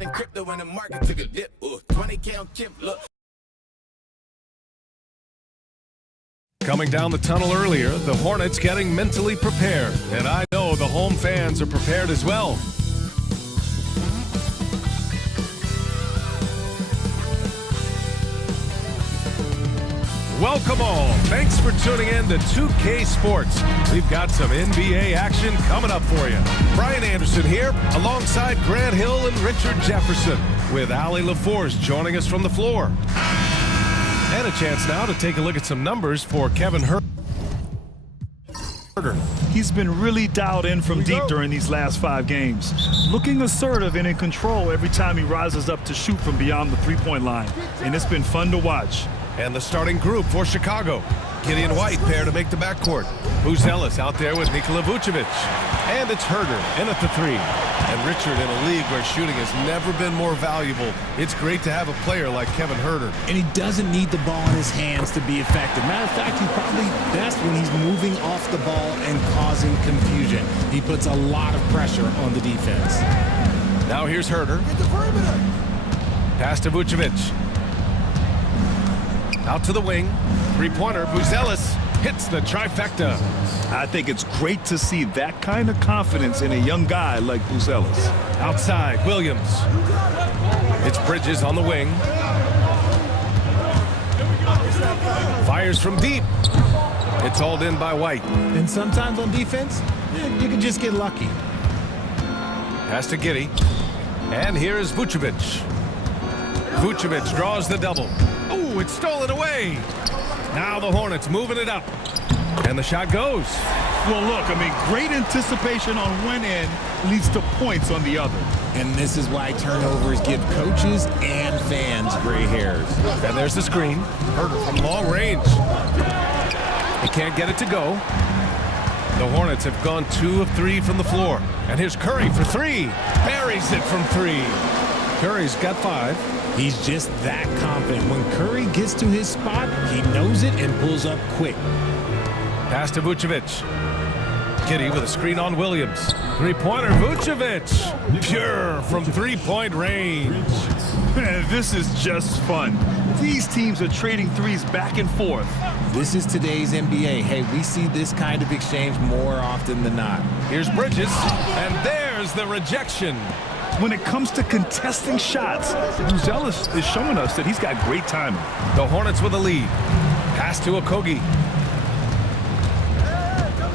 in crypto when the market took a dip. 20K on Kip, look. Coming down the tunnel earlier, the Hornets getting mentally prepared. And I know the home fans are prepared as well. Welcome all. Thanks for tuning in to 2K Sports. We've got some NBA action coming up for you. Brian Anderson here alongside Grant Hill and Richard Jefferson, with Allie LaForce joining us from the floor. And a chance now to take a look at some numbers for Kevin Huerter. He's been really dialed in from deep during these last 5 games. Looking assertive and in control every time he rises up to shoot from beyond the three-point line. And it's been fun to watch. And the starting group for Chicago. Gideon White pair to make the backcourt. Buzelis out there with Nikola Vucevic. And it's Huerter in at the 3. And Richard, in a league where shooting has never been more valuable, it's great to have a player like Kevin Huerter. And he doesn't need the ball in his hands to be effective. Matter of fact, he's probably best when he's moving off the ball and causing confusion. He puts a lot of pressure on the defense. Now here's Huerter. Pass to Vucevic. Out to the wing. Three-pointer. Buzelis hits the trifecta. I think it's great to see that kind of confidence in a young guy like Buzelis. Outside, Williams. It's Bridges on the wing. Fires from deep. It's hauled in by White. And sometimes on defense, you can just get lucky. Pass to Giddey. And here's Vucevic. Vucevic draws the double. Oh, it's stolen away. Now the Hornets moving it up. And the shot goes. Well, look, great anticipation on one end leads to points on the other. And this is why turnovers give coaches and fans gray hairs. And there's the screen. Huerter from long range. He can't get it to go. The Hornets have gone 2 of 3 from the floor. And here's Curry for 3. Buries it from 3. Curry's got 5. He's just that confident. When Curry gets to his spot, he knows it and pulls up quick. Pass to Vucevic. Giddey with a screen on Williams. Three-pointer, Vucevic. Pure from three-point range. Man, this is just fun. These teams are trading threes back and forth. This is today's NBA. Hey, we see this kind of exchange more often than not. Here's Bridges, and there's the rejection. When it comes to contesting shots, Buzelis is showing us that he's got great timing. The Hornets with a lead. Pass to Okogie.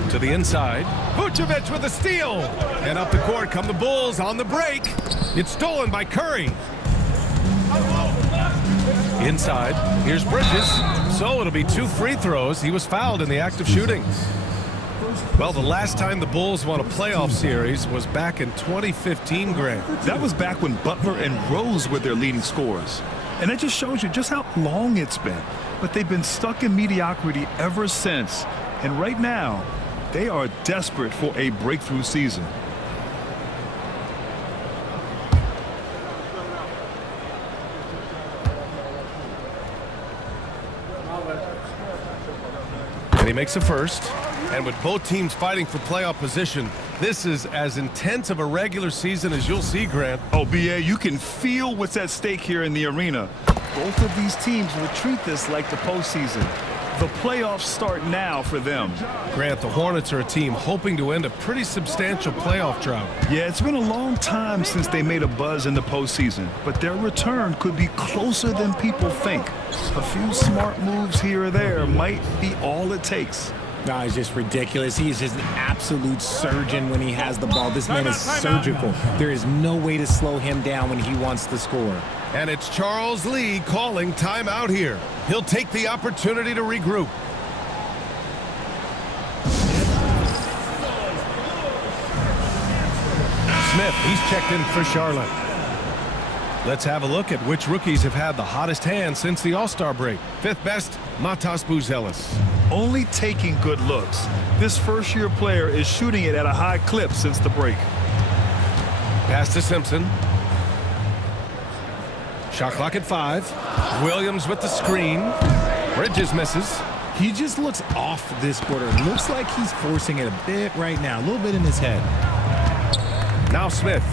To the inside. Vucevic with a steal. And up the court come the Bulls on the break. It's stolen by Curry. Inside. Here's Bridges. So it'll be 2 free throws. He was fouled in the act of shooting. Well, the last time the Bulls won a playoff series was back in 2015, Grant. That was back when Butler and Rose were their leading scorers. And that just shows you just how long it's been. But they've been stuck in mediocrity ever since. And right now, they are desperate for a breakthrough season. And he makes a first. And with both teams fighting for playoff position, this is as intense of a regular season as you'll see, Grant. Oh, BA, you can feel what's at stake here in the arena. Both of these teams will treat this like the postseason. The playoffs start now for them. Grant, the Hornets are a team hoping to end a pretty substantial playoff drought. Yeah, it's been a long time since they made a buzz in the postseason, but their return could be closer than people think. A few smart moves here or there might be all it takes. No, he's just ridiculous. He's just an absolute surgeon when he has the ball. This man is surgical. There is no way to slow him down when he wants to score. And it's Charles Lee calling timeout here. He'll take the opportunity to regroup. Smith, he's checked in for Charlotte. Let's have a look at which rookies have had the hottest hand since the All-Star break. 5th best, Matas Buzelis. Only taking good looks. This first-year player is shooting it at a high clip since the break. Pass to Simpson. Shot clock at 5. Williams with the screen. Bridges misses. He just looks off this quarter. Looks like he's forcing it a bit right now. A little bit in his head. Now Smith.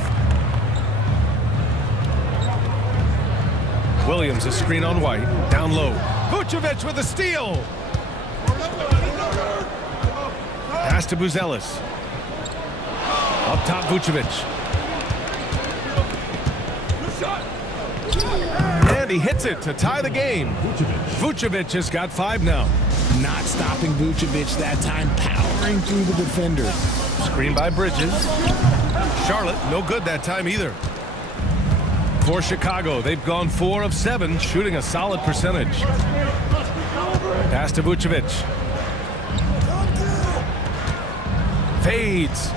Williams, a screen on White. Down low. Vucevic with a steal. Pass to Buzelis. Up top, Vucevic. And he hits it to tie the game. Vucevic has got 5 now. Not stopping Vucevic that time, powering through the defenders. Screen by Bridges. Charlotte, no good that time either. For Chicago, they've gone 4 of 7, shooting a solid percentage. Pass to Vucevic. Fades.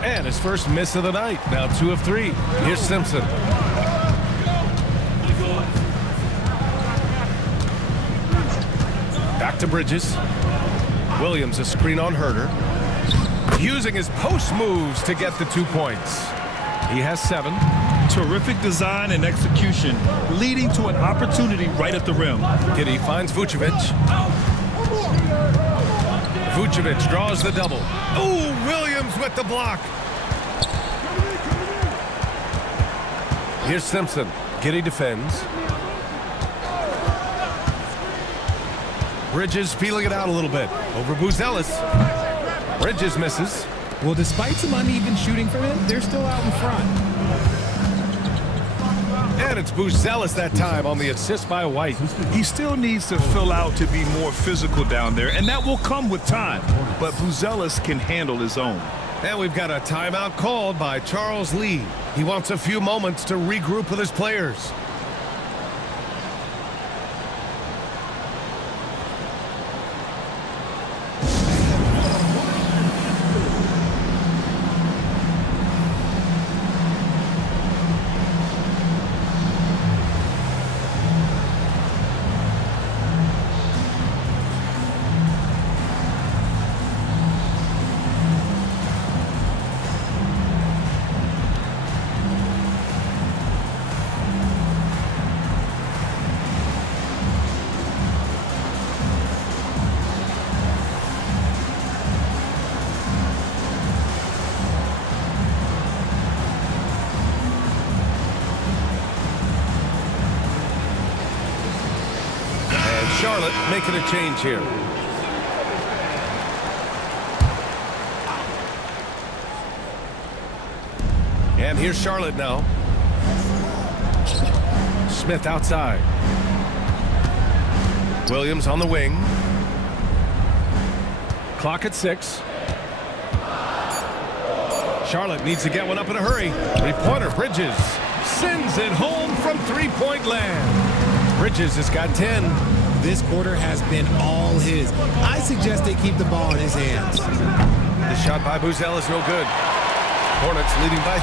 And his first miss of the night. Now 2 of 3. Here's Simpson. Back to Bridges. Williams, a screen on Herter. Using his post moves to get the 2 points. He has 7. Terrific design and execution, leading to an opportunity right at the rim. Giddey finds Vucevic. Vucevic draws the double. Ooh, Williams with the block. Here's Simpson. Giddey defends. Bridges feeling it out a little bit. Over Buzelis. Bridges misses. Well, despite some uneven shooting from him, they're still out in front. And it's Buzelis that time on the assist by White. He still needs to fill out to be more physical down there, and that will come with time. But Buzelis can handle his own. And we've got a timeout called by Charles Lee. He wants a few moments to regroup with his players. Charlotte making a change here. And here's Charlotte now. Smith outside. Williams on the wing. Clock at 6. Charlotte needs to get one up in a hurry. 3-pointer. Bridges sends it home from 3-point land. Bridges has got 10. This quarter has been all his. I suggest they keep the ball in his hands. The shot by Buzelis no good. Hornets leading by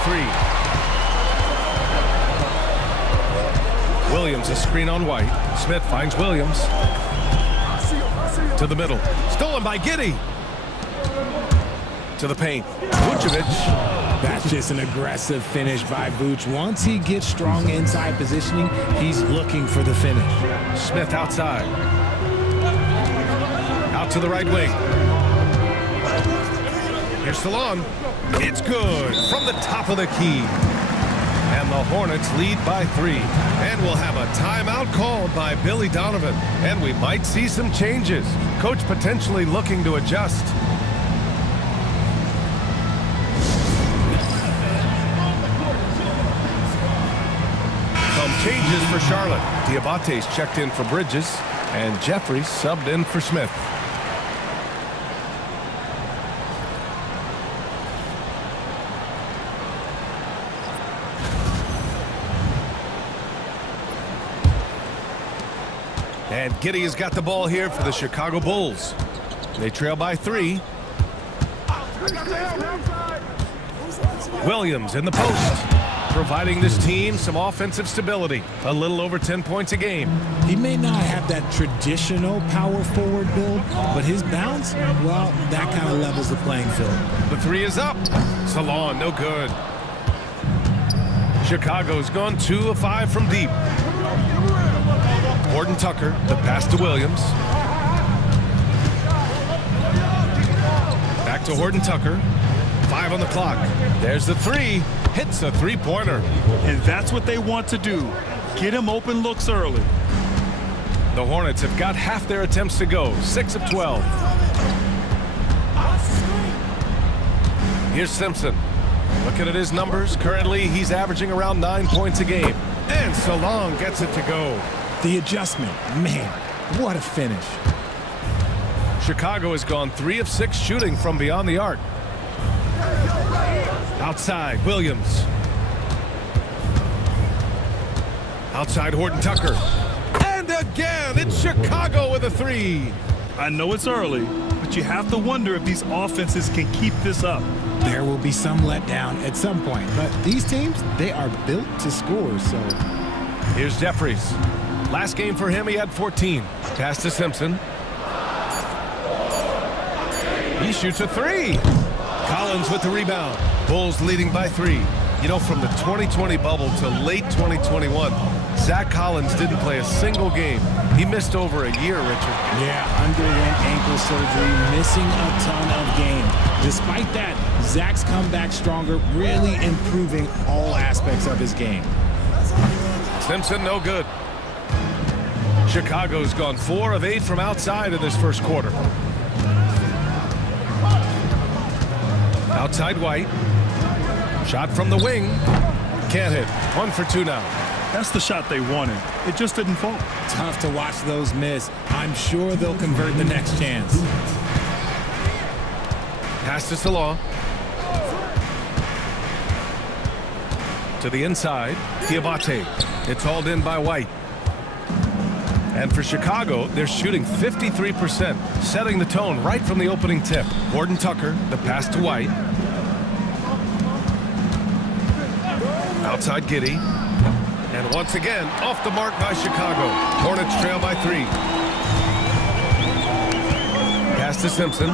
3. Williams, a screen on White. Smith finds Williams. To the middle. Stolen by Giddey. To the paint. Vucevic. That's just an aggressive finish by Vooch. Once he gets strong inside positioning, he's looking for the finish. Smith outside. Out to the right wing. Here's Salon. It's good from the top of the key. And the Hornets lead by 3. And we'll have a timeout called by Billy Donovan. And we might see some changes. Coach potentially looking to adjust. Changes for Charlotte. Diabate's checked in for Bridges, and Jeffries subbed in for Smith. And Giddey has got the ball here for the Chicago Bulls. They trail by 3. Williams in the post, providing this team some offensive stability. A little over 10 points a game. He may not have that traditional power forward build, but his bounce, well, that kind of levels the playing field. The 3 is up. Salon, no good. Chicago's gone 2 of 5 from deep. Horton Tucker, the pass to Williams. Back to Horton Tucker. 5 on the clock. There's the 3. Hits a 3-pointer. And that's what they want to do. Get him open looks early. The Hornets have got half their attempts to go, 6 of 12. Here's Simpson. Looking at his numbers, currently he's averaging around 9 points a game. And Salong gets it to go. The adjustment, man, what a finish. Chicago has gone 3 of 6 shooting from beyond the arc. Outside, Williams. Outside, Horton-Tucker. And again, it's Chicago with a 3. I know it's early, but you have to wonder if these offenses can keep this up. There will be some letdown at some point, but these teams, they are built to score, so. Here's Jeffries. Last game for him, he had 14. Pass to Simpson. He shoots a 3. Collins with the rebound. Bulls leading by 3. You know, from the 2020 bubble to late 2021, Zach Collins didn't play a single game. He missed over a year, Richard. Yeah, underwent ankle surgery, missing a ton of games. Despite that, Zach's come back stronger, really improving all aspects of his game. Simpson, no good. Chicago's gone 4 of 8 from outside in this first quarter. Outside White. Shot from the wing. Can't hit. 1 for 2 now. That's the shot they wanted. It just didn't fall. Tough to watch those miss. I'm sure they'll convert the next chance. Pass to Salong. To the inside. Diabate. It's hauled in by White. And for Chicago, they're shooting 53%, setting the tone right from the opening tip. Horton-Tucker, the pass to White. Outside Giddey. And once again, off the mark by Chicago. Hornets trail by 3. Pass to Simpson.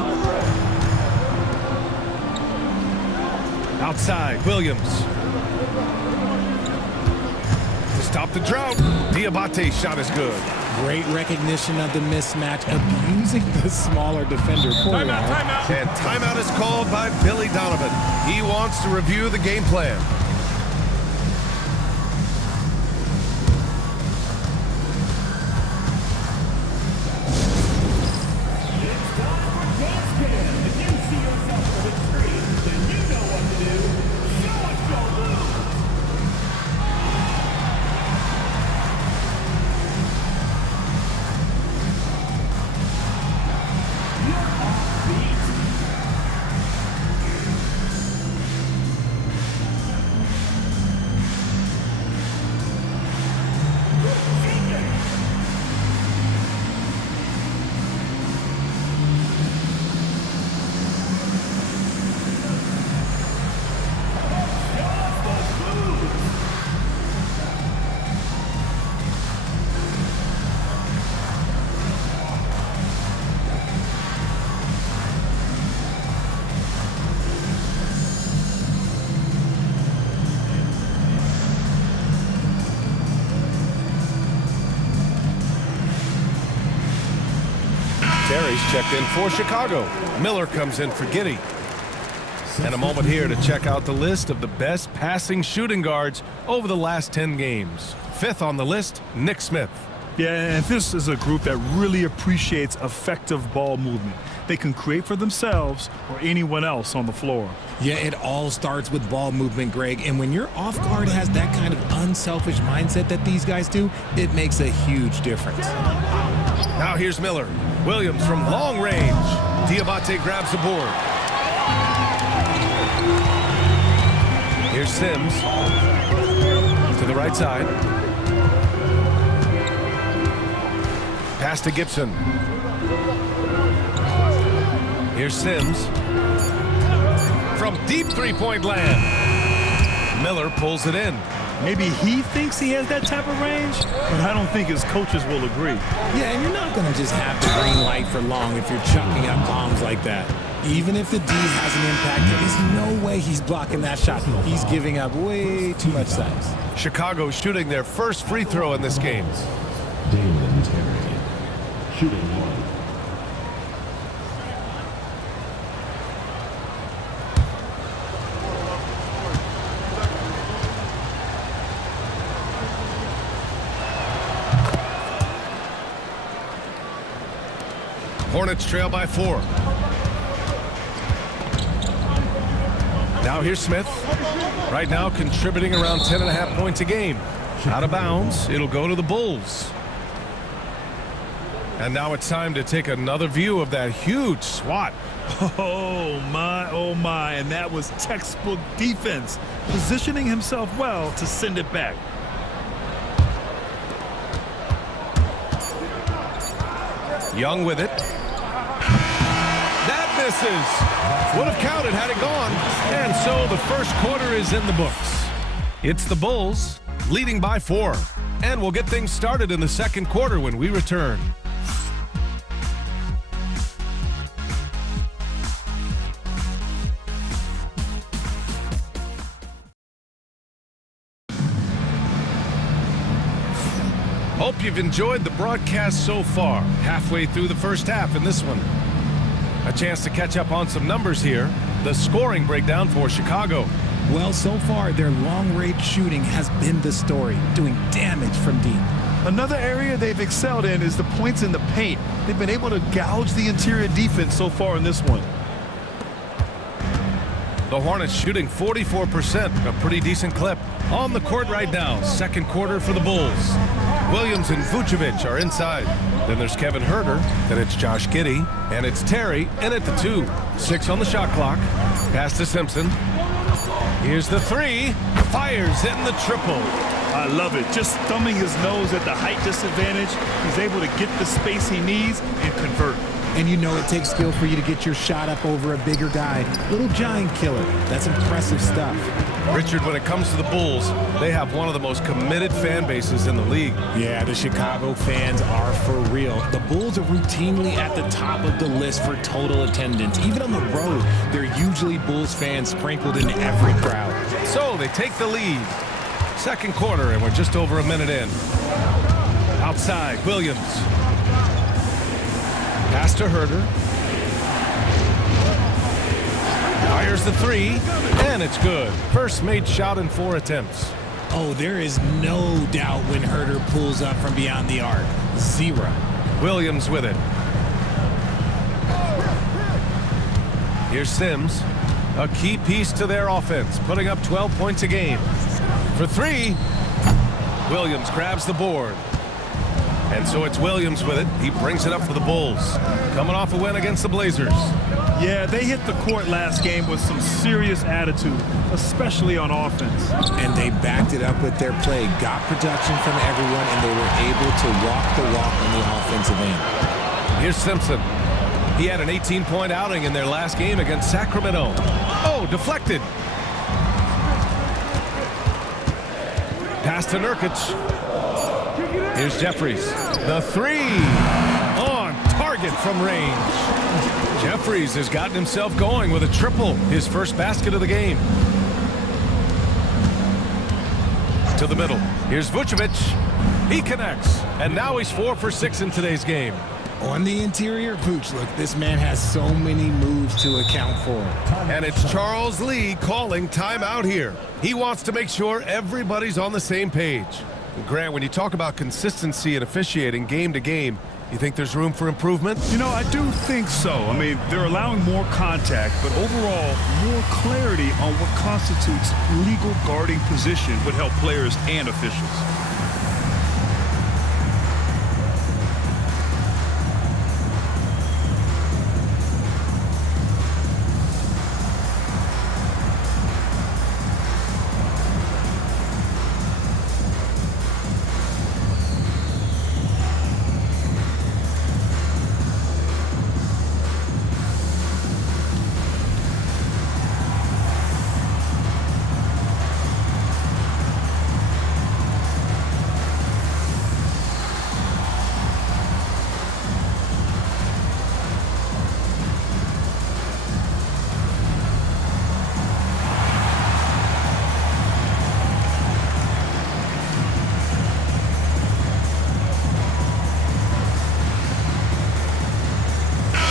Outside, Williams. To stop the drought, Diabate's shot is good. Great recognition of the mismatch, abusing the smaller defender. Timeout. And timeout is called by Billy Donovan. He wants to review the game plan. Terry's checked in for Chicago. Miller comes in for Giddey. And a moment here to check out the list of the best passing shooting guards over the last 10 games. 5th on the list, Nick Smith. Yeah, and this is a group that really appreciates effective ball movement. They can create for themselves or anyone else on the floor. Yeah, it all starts with ball movement, Greg. And when your off guard has that kind of unselfish mindset that these guys do, it makes a huge difference. Now here's Miller. Williams from long range. Diabate grabs the board. Here's Sims. To the right side. Pass to Gibson. Here's Sims. From deep three-point land. Miller pulls it in. Maybe he thinks he has that type of range, but I don't think his coaches will agree. Yeah, and you're not going to just have the green light for long if you're chucking up bombs like that. Even if the D has an impact, there is no way he's blocking that shot. He's giving up way too much size. Chicago shooting their first free throw in this game. Damon Terry, shooting 1. Hornets trail by 4. Now here's Smith. Right now contributing around 10.5 points a game. Out of bounds. It'll go to the Bulls. And now it's time to take another view of that huge swat. Oh my, and that was textbook defense, positioning himself well to send it back. Young with it. That misses. Would have counted had it gone. And so the first quarter is in the books. It's the Bulls leading by 4. And we'll get things started in the second quarter when we return. Hope you've enjoyed the broadcast so far. Halfway through the first half in this one. A chance to catch up on some numbers here. The scoring breakdown for Chicago. Well, so far, their long-range shooting has been the story, doing damage from deep. Another area they've excelled in is the points in the paint. They've been able to gouge the interior defense so far in this one. The Hornets shooting 44%, a pretty decent clip. On the court right now, second quarter for the Bulls. Williams and Vucevic are inside. Then there's Kevin Huerter, then it's Josh Giddey, and it's Terry in at the 2. 6 on the shot clock. Pass to Simpson. Here's the 3. Fires in the triple. I love it. Just thumbing his nose at the height disadvantage. He's able to get the space he needs and convert. And you know it takes skill for you to get your shot up over a bigger guy. Little giant killer. That's impressive stuff. Richard, when it comes to the Bulls, they have one of the most committed fan bases in the league. Yeah, the Chicago fans are for real. The Bulls are routinely at the top of the list for total attendance. Even on the road, there are usually Bulls fans sprinkled in every crowd. So they take the lead. Second quarter, and we're just over a minute in. Outside, Williams. Pass to Huerter. Fires the 3, and it's good. First made shot in 4 attempts. Oh, there is no doubt when Huerter pulls up from beyond the arc. 0. Williams with it. Here's Sims. A key piece to their offense, putting up 12 points a game. For 3, Williams grabs the board. And so it's Williams with it. He brings it up for the Bulls. Coming off a win against the Blazers. Yeah, they hit the court last game with some serious attitude, especially on offense. And they backed it up with their play, got production from everyone, and they were able to walk the walk on the offensive end. Here's Simpson. He had an 18-point outing in their last game against Sacramento. Oh, deflected. Pass to Nurkic. Here's Jeffries. The 3 on target from range. Jeffries has gotten himself going with a triple, his first basket of the game. To the middle. Here's Vucevic. He connects, and now he's 4 for 6 in today's game. On the interior, Vooch, look, this man has so many moves to account for. And it's Charles Lee calling timeout here. He wants to make sure everybody's on the same page. Grant, when you talk about consistency and officiating game to game, you think there's room for improvement? You know, I do think so. I mean, they're allowing more contact, but overall, more clarity on what constitutes legal guarding position would help players and officials.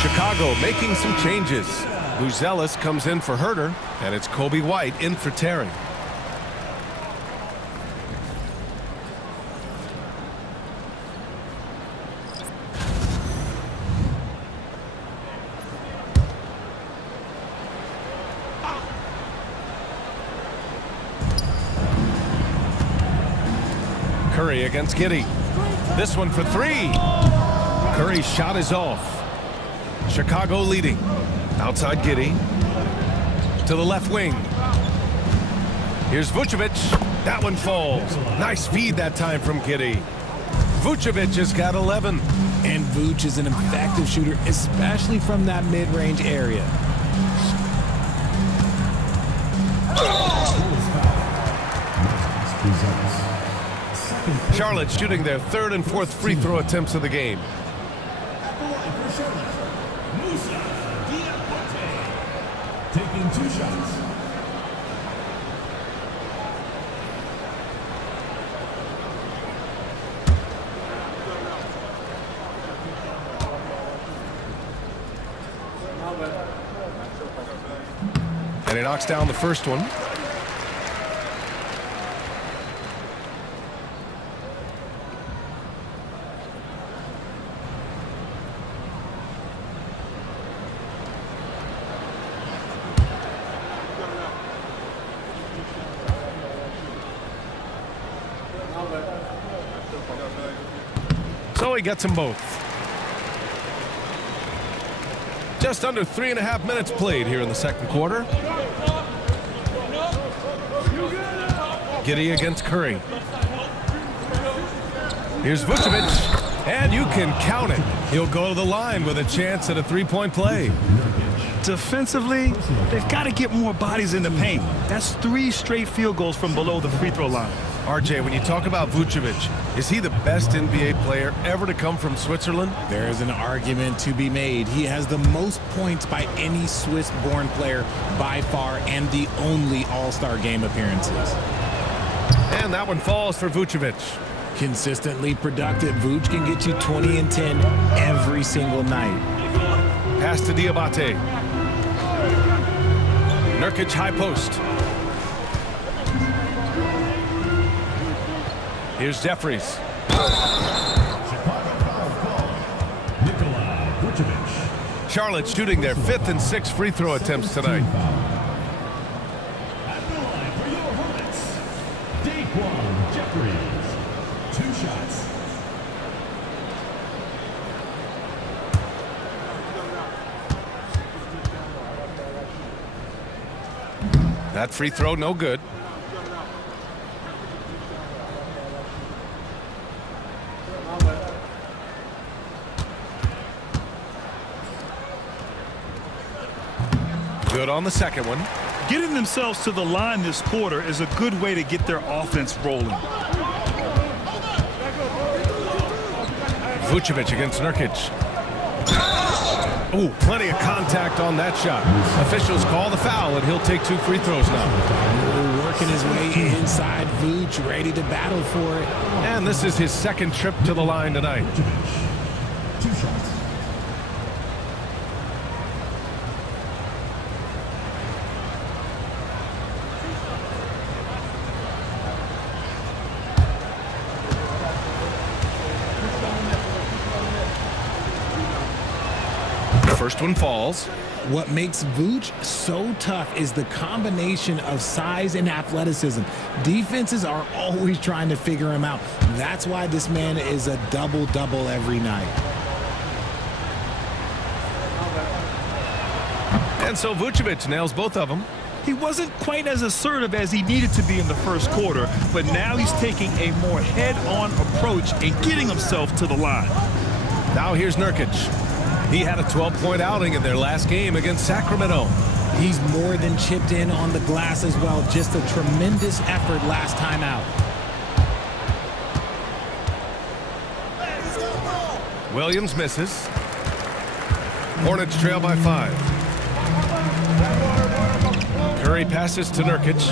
Chicago making some changes. Buzelis comes in for Huerter, and it's Kobe White in for Terry. Curry against Giddey. This one for three. Curry's shot is off. Chicago leading. Outside Giddey. To the left wing. Here's Vucevic. That one falls. Nice feed that time from Giddey. Vucevic has got 11. And Vuce is an effective shooter, especially from that mid-range area. Charlotte shooting their third and fourth free throw attempts of the game. Taking 2 shots. And he knocks down the first one. So he gets them both. Just under 3.5 minutes played here in the second quarter. Giddey against Curry. Here's Vucevic, and you can count it. He'll go to the line with a chance at a three-point play. Defensively, they've got to get more bodies in the paint. That's 3 straight field goals from below the free throw line. RJ, when you talk about Vucevic, is he the best NBA player ever to come from Switzerland? There is an argument to be made. He has the most points by any Swiss-born player by far and the only All-Star game appearances. And that one falls for Vucevic. Consistently productive, Vuce can get you 20 and 10 every single night. Pass to Diabate. Nurkic high post. Here's Jeffries. Charlotte shooting their 5th and 6th free throw attempts tonight. At the line for your Hornets, Jeffries. 2 shots. That free throw no good. Good on the second one. Getting themselves to the line this quarter is a good way to get their offense rolling. Vucevic against Nurkic. Ooh, plenty of contact on that shot. Officials call the foul, and he'll take 2 free throws now. Working his way inside, Vuce ready to battle for it. And this is his 2nd trip to the line tonight. 2 shots. First one falls. What makes Vuce so tough is the combination of size and athleticism. Defenses are always trying to figure him out. That's why this man is a double-double every night. And so Vucevic nails both of them. He wasn't quite as assertive as he needed to be in the first quarter, but now he's taking a more head-on approach and getting himself to the line. Now here's Nurkic. He had a 12-point outing in their last game against Sacramento. He's more than chipped in on the glass as well. Just a tremendous effort last time out. Williams misses. Hornets trail by 5. Curry passes to Nurkic.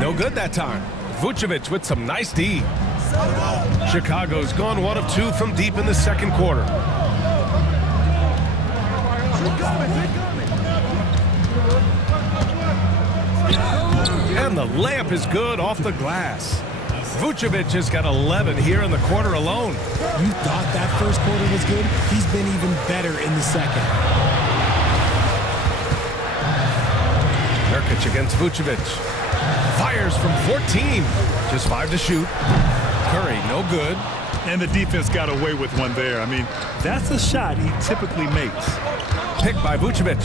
No good that time. Vucevic with some nice D. Chicago's gone 1 of 2 from deep in the second quarter. And the layup is good off the glass. Vucevic has got 11 here in the quarter alone. You thought that first quarter was good? He's been even better in the second. Nurkic against Vucevic. Fires from 14. Just 5 to shoot. Curry, no good. And the defense got away with one there. I mean, that's a shot he typically makes. Picked by Vucevic.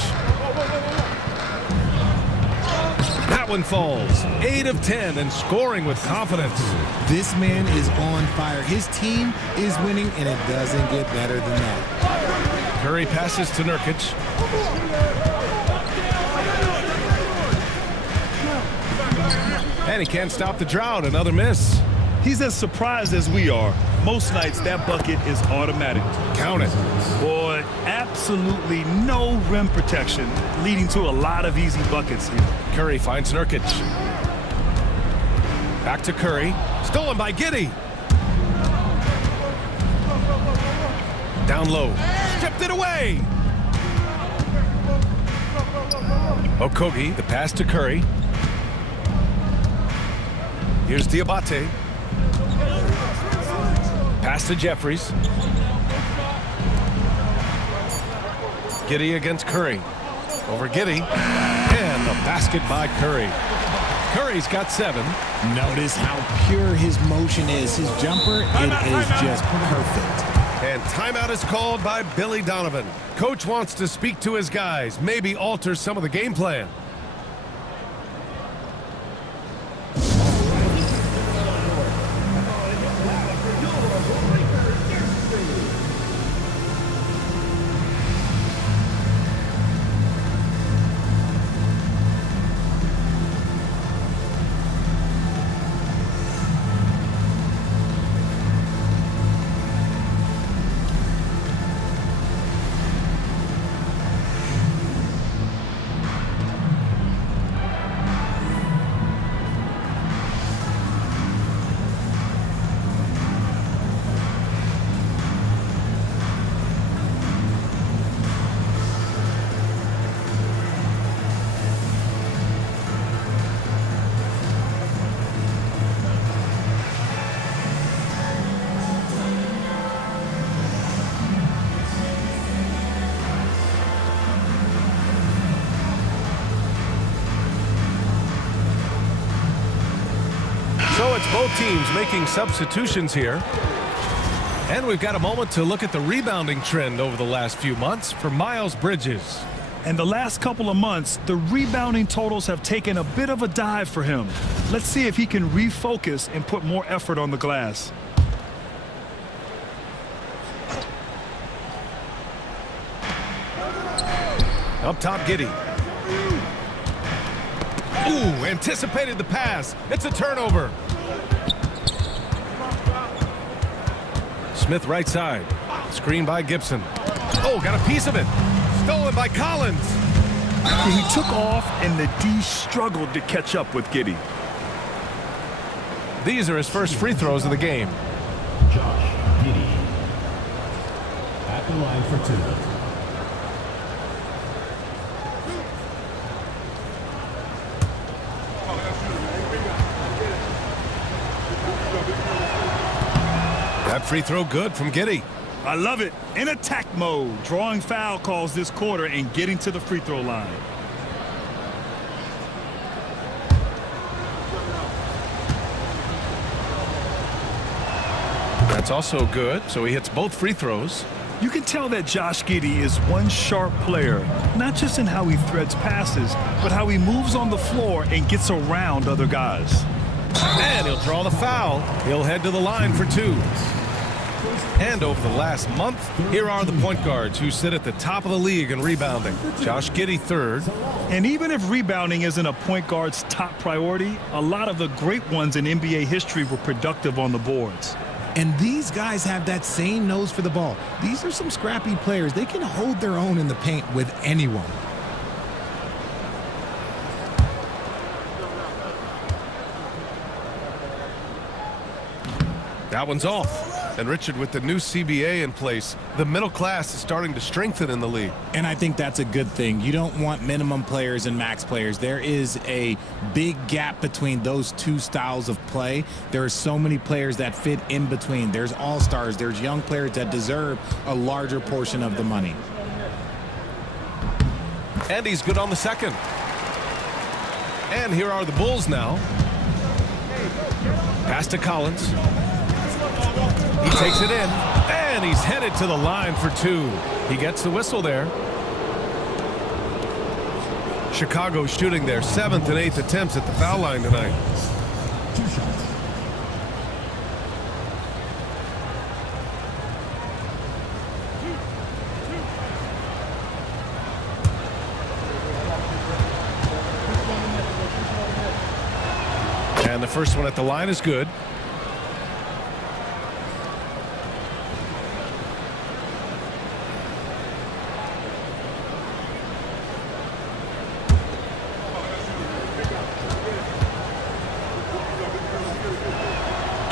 That one falls. 8 of 10 and scoring with confidence. This man is on fire. His team is winning, and it doesn't get better than that. Curry passes to Nurkic. And he can't stop the drought. Another miss. He's as surprised as we are. Most nights, that bucket is automatic. Count it. Boy, absolutely no rim protection, leading to a lot of easy buckets here. Curry finds Nurkic. Back to Curry. Stolen by Giddey. Down low. Stripped it away. Okogie, the pass to Curry. Here's Diabate. Pass to Jeffries. Giddey against Curry. Over Giddey. And the basket by Curry. Curry's got 7. Notice how pure his motion is. His jumper, it is just perfect. And timeout is called by Billy Donovan. Coach wants to speak to his guys, maybe alter some of the game plan. So it's both teams making substitutions here. And we've got a moment to look at the rebounding trend over the last few months for Miles Bridges. And the last couple of months, the rebounding totals have taken a bit of a dive for him. Let's see if he can refocus and put more effort on the glass. Up top, Giddey. Ooh, anticipated the pass. It's a turnover. Smith right side. Screen by Gibson. Oh, got a piece of it. Stolen by Collins. He took off, and the D struggled to catch up with Giddey. These are his first free throws of the game. Josh Giddey at the line for 2. That free throw good from Giddey. I love it. In attack mode, drawing foul calls this quarter and getting to the free throw line. That's also good, so he hits both free throws. You can tell that Josh Giddey is one sharp player, not just in how he threads passes, but how he moves on the floor and gets around other guys. And he'll draw the foul. He'll head to the line for 2. And over the last month, here are the point guards who sit at the top of the league in rebounding. Josh Giddey 3rd. And even if rebounding isn't a point guard's top priority, a lot of the great ones in NBA history were productive on the boards. And these guys have that same nose for the ball. These are some scrappy players. They can hold their own in the paint with anyone. That one's off. And Richard, with the new CBA in place, the middle class is starting to strengthen in the league. And I think that's a good thing. You don't want minimum players and max players. There is a big gap between those two styles of play. There are so many players that fit in between. There's all-stars. There's young players that deserve a larger portion of the money. And he's good on the second. And here are the Bulls now. Pass to Collins. He takes it in, and he's headed to the line for two. He gets the whistle there. Chicago shooting their 7th and 8th attempts at the foul line tonight. And the first one at the line is good.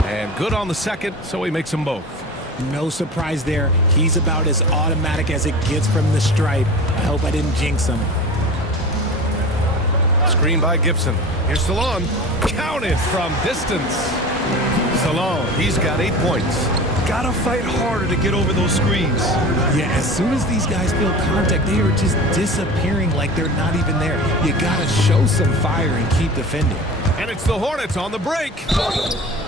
And good on the second, so he makes them both. No surprise there. He's about as automatic as it gets from the stripe. I hope I didn't jinx him. Screen by Gibson. Here's Salon. Counted from distance. Salon, he's got 8 points. Gotta fight harder to get over those screens. Yeah, as soon as these guys feel contact, they are just disappearing like they're not even there. You gotta show some fire and keep defending. And it's the Hornets on the break.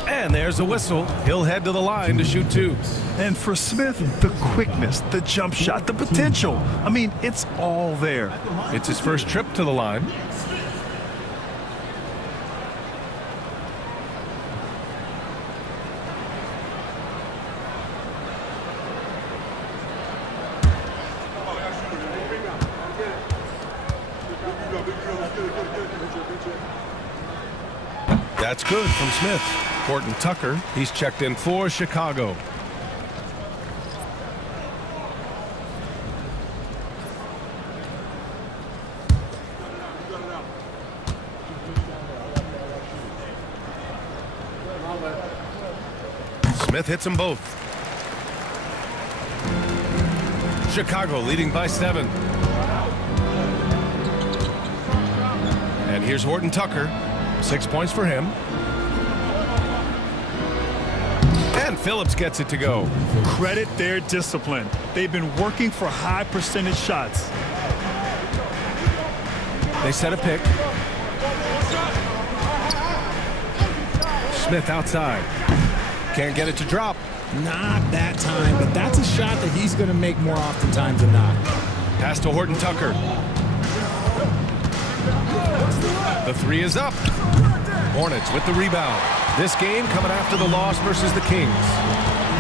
And there's a whistle. He'll head to the line to shoot two. And for Smith, the quickness, the jump shot, the potential. I mean, it's all there. It's his first trip to the line. That's good from Smith. Horton Tucker, he's checked in for Chicago. Smith hits them both. Chicago leading by 7. And here's Horton Tucker. 6 points for him. And Phillips gets it to go. Credit their discipline. They've been working for high percentage shots. They set a pick. Smith outside. Can't get it to drop. Not that time, but that's a shot that he's going to make more oftentimes than not. Pass to Horton Tucker. The three is up. Hornets with the rebound. This game coming after the loss versus the Kings.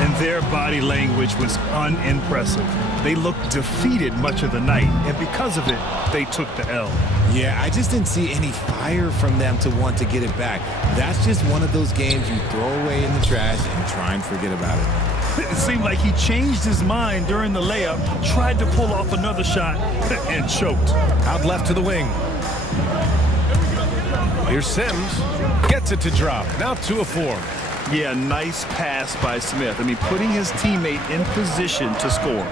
And their body language was unimpressive. They looked defeated much of the night, and because of it, they took the L. Yeah, I just didn't see any fire from them to want to get it back. That's just one of those games you throw away in the trash and try and forget about it. It seemed like he changed his mind during the layup, tried to pull off another shot, and choked. Out left to the wing. Here's Sims. Gets it to drop. Now 2 of 4. Yeah, nice pass by Smith. I mean, putting his teammate in position to score.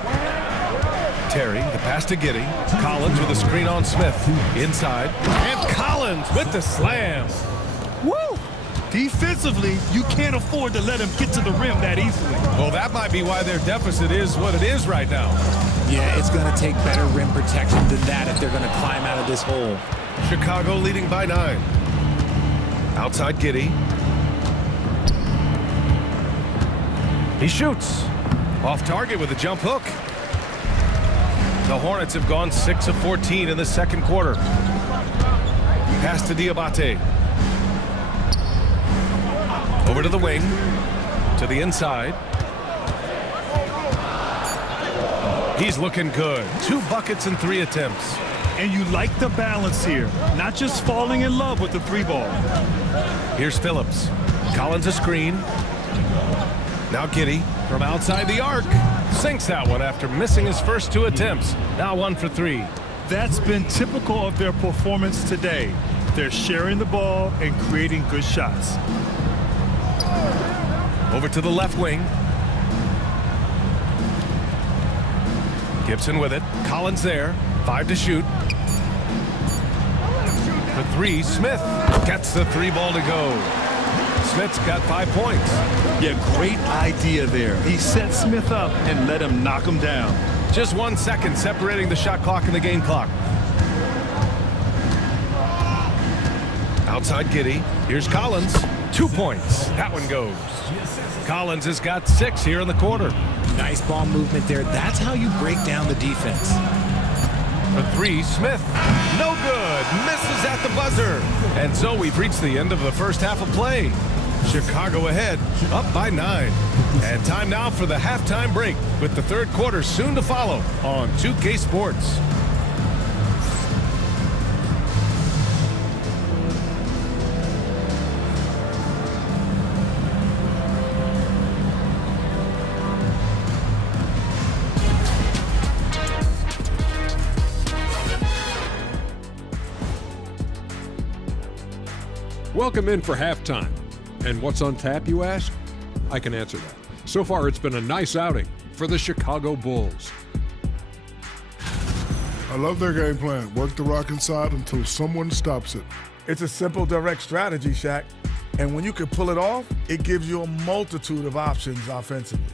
Terry, the pass to Giddey. Collins with a screen on Smith. Inside. And Collins with the slam. Woo! Defensively, you can't afford to let him get to the rim that easily. Well, that might be why their deficit is what it is right now. Yeah, it's going to take better rim protection than that if they're going to climb out of this hole. Chicago leading by 9. Outside Giddey. He shoots. Off target with a jump hook. The Hornets have gone 6 of 14 in the second quarter. Pass to Diabate. Over to the wing. To the inside. He's looking good. 2 buckets and 3 attempts. And you like the balance here, not just falling in love with the 3-ball. Here's Phillips. Collins a screen. Now Giddey from outside the arc. Sinks that one after missing his first 2 attempts. Now 1 for 3. That's been typical of their performance today. They're sharing the ball and creating good shots. Over to the left wing. Gibson with it. Collins there. 5 to shoot. For 3, Smith gets the 3-ball to go. Smith's got 5 points. Yeah, great idea there. He set Smith up and let him knock him down. Just 1 second separating the shot clock and the game clock. Outside Giddey. Here's Collins. 2 points. That one goes. Collins has got 6 here in the quarter. Nice ball movement there. That's how you break down the defense. For 3, Smith. No good. Misses at the buzzer. And so we've reached the end of the first half of play. Chicago ahead, up by 9. And time now for the halftime break, with the third quarter soon to follow on 2K Sports. Welcome in for halftime. And what's on tap, you ask? I can answer that. So far, it's been a nice outing for the Chicago Bulls. I love their game plan. Work the rock inside until someone stops it. It's a simple, direct strategy, Shaq. And when you can pull it off, it gives you a multitude of options offensively.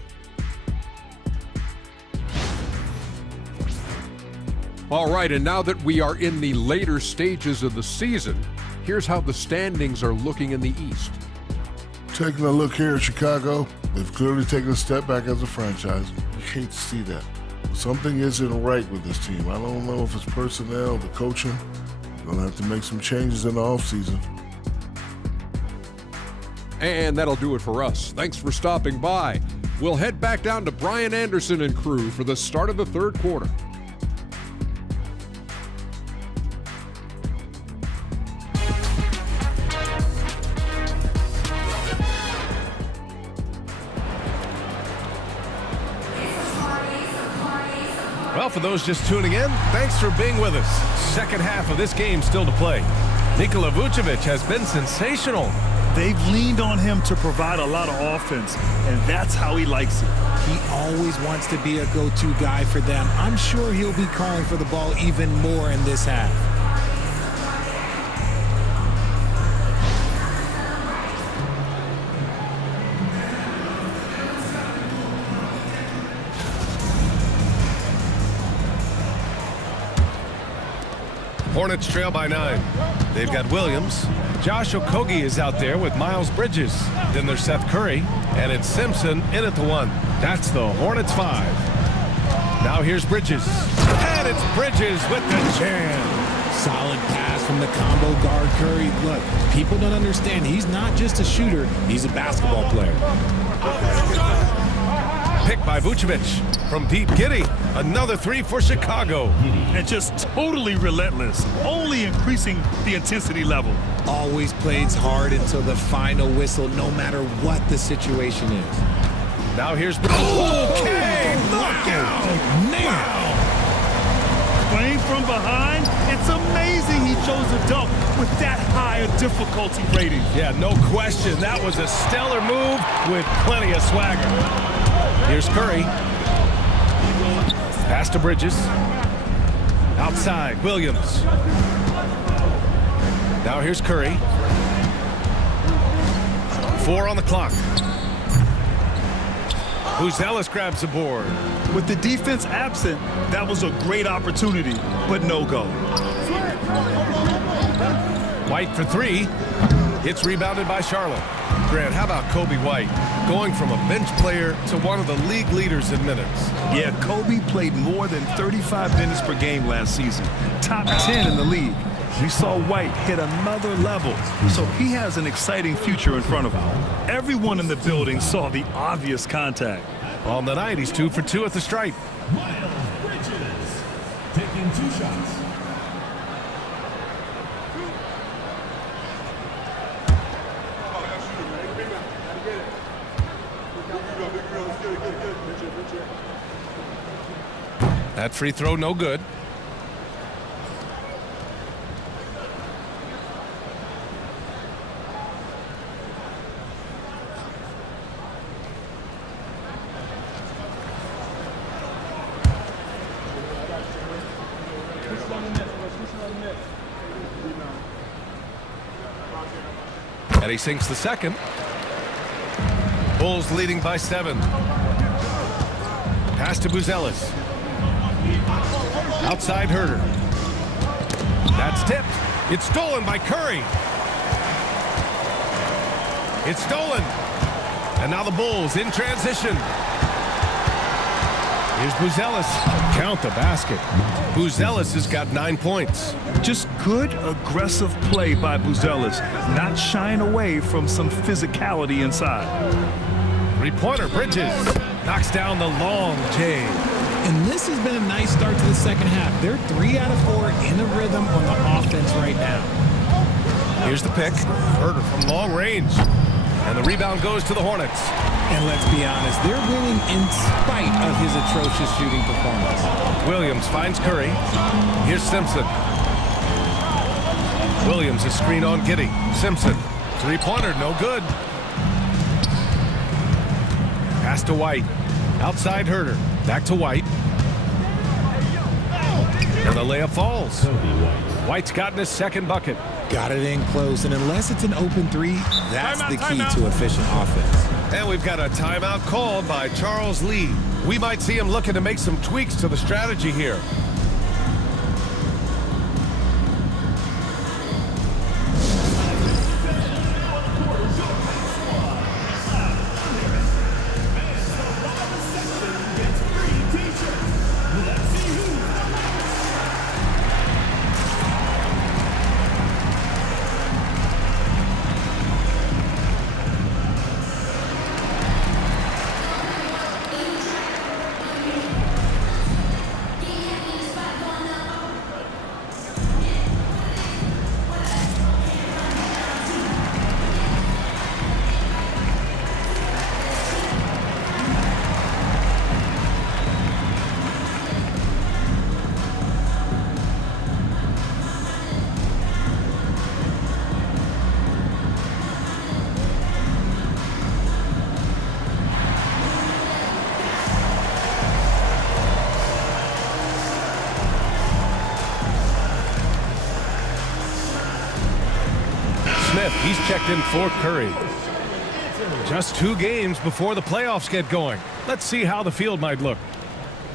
All right, and now that we are in the later stages of the season, here's how the standings are looking in the East. Taking a look here at Chicago, they've clearly taken a step back as a franchise. You hate to see that. Something isn't right with this team. I don't know if it's personnel, the coaching. They'll have to make some changes in the offseason. And that'll do it for us. Thanks for stopping by. We'll head back down to Brian Anderson and crew for the start of the third quarter. Well, for those just tuning in, thanks for being with us. Second half of this game still to play. Nikola Vucevic has been sensational. They've leaned on him to provide a lot of offense, and that's how he likes it. He always wants to be a go-to guy for them. I'm sure he'll be calling for the ball even more in this half. Hornets trail by 9. They've got Williams. Josh Okogie is out there with Miles Bridges. Then there's Seth Curry, and it's Simpson in at the 1. That's the Hornets 5. Now here's Bridges. And it's Bridges with the jam. Solid pass from the combo guard Curry. Look, people don't understand. He's not just a shooter. He's a basketball player. Picked by Vucevic. From deep, Giddey. Another 3 for Chicago. And just totally relentless, only increasing the intensity level. Always plays hard until the final whistle, no matter what the situation is. Now here's Bridges. Okay, knockout. Wow. Playing from behind, it's amazing he chose a dunk with that high a difficulty rating. Yeah, no question. That was a stellar move with plenty of swagger. Here's Curry. Pass to Bridges. Outside, Williams. Now here's Curry. 4 on the clock. Buzelis grabs the board. With the defense absent, that was a great opportunity, but no go. White for 3. It's rebounded by Charlotte. Grant, how about Kobe White? Going from a bench player to one of the league leaders in minutes. Yeah, Kobe played more than 35 minutes per game last season. Top 10 in the league. We saw White hit another level, so he has an exciting future in front of him. Everyone in the building saw the obvious contact. On the night, he's 2 for 2 at the stripe. Miles Bridges taking 2 shots. That free throw, no good. And he sinks the second. Bulls leading by 7. Pass to Buzelis. Outside Herter. That's tipped. It's stolen by Curry. It's stolen. And now the Bulls in transition. Here's Buzelis. Count the basket. Buzelis has got 9 points. Just good, aggressive play by Buzelis, not shying away from some physicality inside. Three-pointer, Bridges. Knocks down the long J. And this has been a nice start to the second half. They're 3 out of 4 in a rhythm on the offense right now. Here's the pick. Herter from long range. And the rebound goes to the Hornets. And let's be honest, they're winning in spite of his atrocious shooting performance. Williams finds Curry. Here's Simpson. Williams is screen on Giddey. Simpson. Three-pointer, no good. Pass to White. Outside Herter. Back to White. And the layup falls. White's gotten his second bucket. Got it in close, and unless it's an open three, that's the key to efficient offense. And we've got a timeout called by Charles Lee. We might see him looking to make some tweaks to the strategy here. He's checked in for Curry. Just 2 games before the playoffs get going. Let's see how the field might look.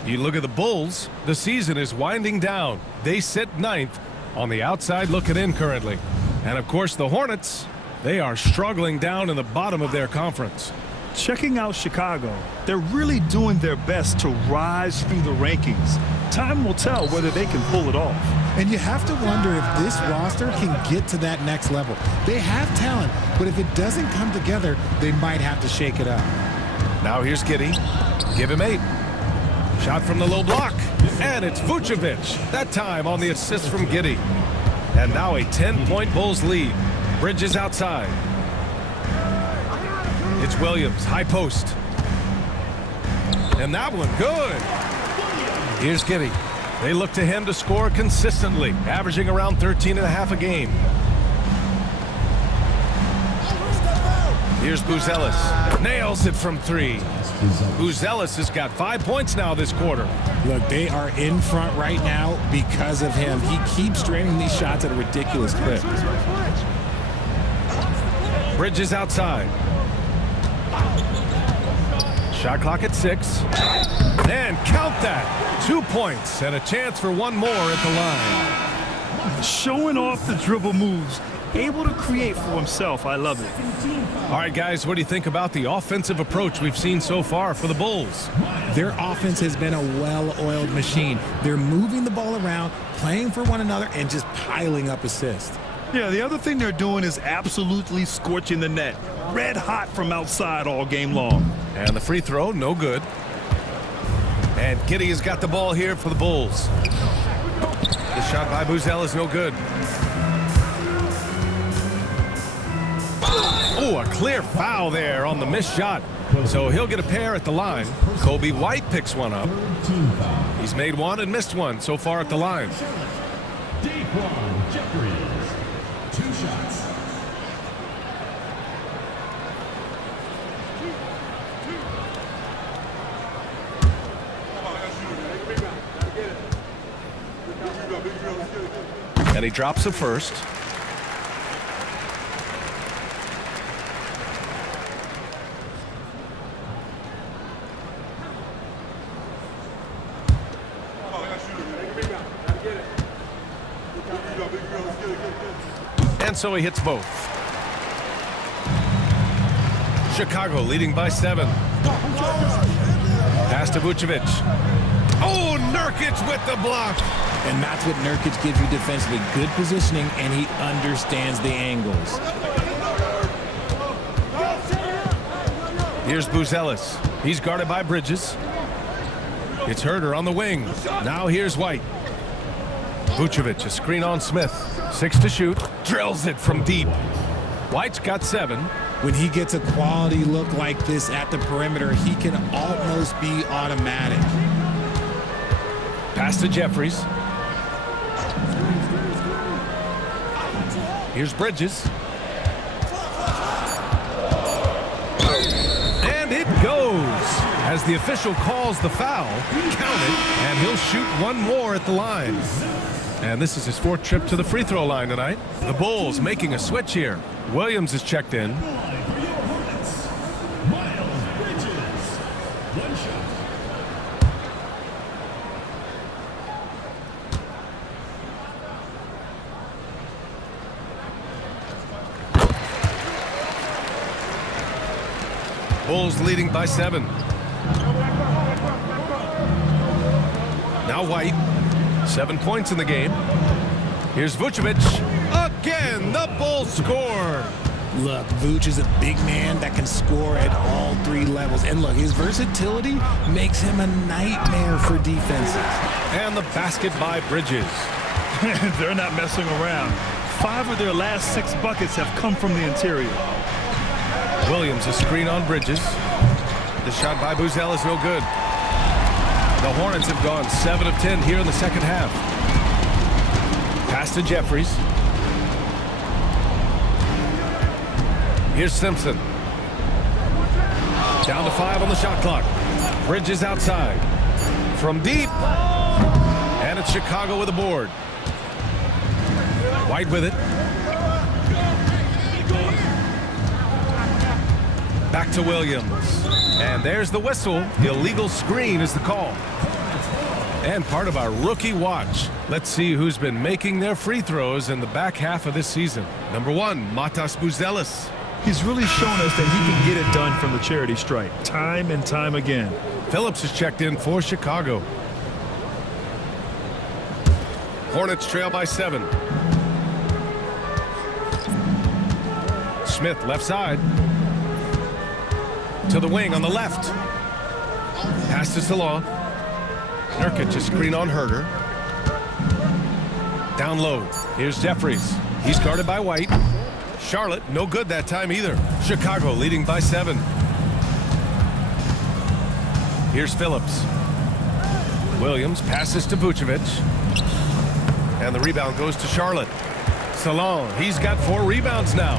You look at the Bulls, the season is winding down. They sit 9th on the outside looking in currently. And of course the Hornets, they are struggling down in the bottom of their conference. Checking out Chicago, they're really doing their best to rise through the rankings. Time will tell whether they can pull it off. And you have to wonder if this roster can get to that next level. They have talent, but if it doesn't come together, they might have to shake it up. Now here's Giddey. Give him 8. Shot from the low block. And it's Vucevic. That time on the assist from Giddey. And now a 10-point Bulls lead. Bridges outside. It's Williams, high post. And that one, good. Here's Giddey. They look to him to score consistently, averaging around 13.5 a game. Here's Buzelis. Nails it from 3. Buzelis has got 5 points now this quarter. Look, they are in front right now because of him. He keeps draining these shots at a ridiculous clip. Bridges outside. Shot clock at 6. And count that. 2 points and a chance for one more at the line. Showing off the dribble moves. Able to create for himself. I love it. All right, guys, what do you think about the offensive approach we've seen so far for the Bulls? Their offense has been a well-oiled machine. They're moving the ball around, playing for one another, and just piling up assists. Yeah, the other thing they're doing is absolutely scorching the net. Red hot from outside all game long. And the free throw, no good. And Giddey has got the ball here for the Bulls. The shot by Buzelis is no good. Oh, a clear foul there on the missed shot. So he'll get a pair at the line. Kobe White picks one up. He's made one and missed one so far at the line. Jeffries, 2 shots. And he drops the first. And so he hits both. Chicago leading by 7. Pass to Vucevic. Oh, Nurkic with the block. And that's what Nurkic gives you defensively. Good positioning, and he understands the angles. Here's Buzelis. He's guarded by Bridges. It's Herder on the wing. Now here's White. Vucevic, a screen on Smith. 6 to shoot. Drills it from deep. White's got 7. When he gets a quality look like this at the perimeter, he can almost be automatic. Pass to Jeffries. Here's Bridges. And it goes. As the official calls the foul, count it, and he'll shoot one more at the line. And this is his 4th trip to the free throw line tonight. The Bulls making a switch here. Williams is checked in. Bulls leading by 7. Now White. 7 points in the game. Here's Vucevic. Again, the Bulls score. Look, Vuce is a big man that can score at all 3 levels. And look, his versatility makes him a nightmare for defenses. And the basket by Bridges. They're not messing around. 5 of their last 6 buckets have come from the interior. Williams, a screen on Bridges. The shot by Buzelis is no good. The Hornets have gone 7 of 10 here in the second half. Pass to Jeffries. Here's Simpson. Down to 5 on the shot clock. Bridges outside. From deep. And it's Chicago with a board. White with it. Back to Williams. And there's the whistle. Illegal screen is the call. And part of our rookie watch. Let's see who's been making their free throws in the back half of this season. Number 1, Matas Buzelis. He's really shown us that he can get it done from the charity stripe, time and time again. Phillips is checked in for Chicago. Hornets trail by 7. Smith left side. To the wing on the left. Pass to Salah. Nurkic, a screen on Herder. Down low. Here's Jeffries. He's guarded by White. Charlotte, no good that time either. Chicago leading by 7. Here's Phillips. Williams passes to Vucevic. And the rebound goes to Charlotte. Salon, he's got 4 rebounds now.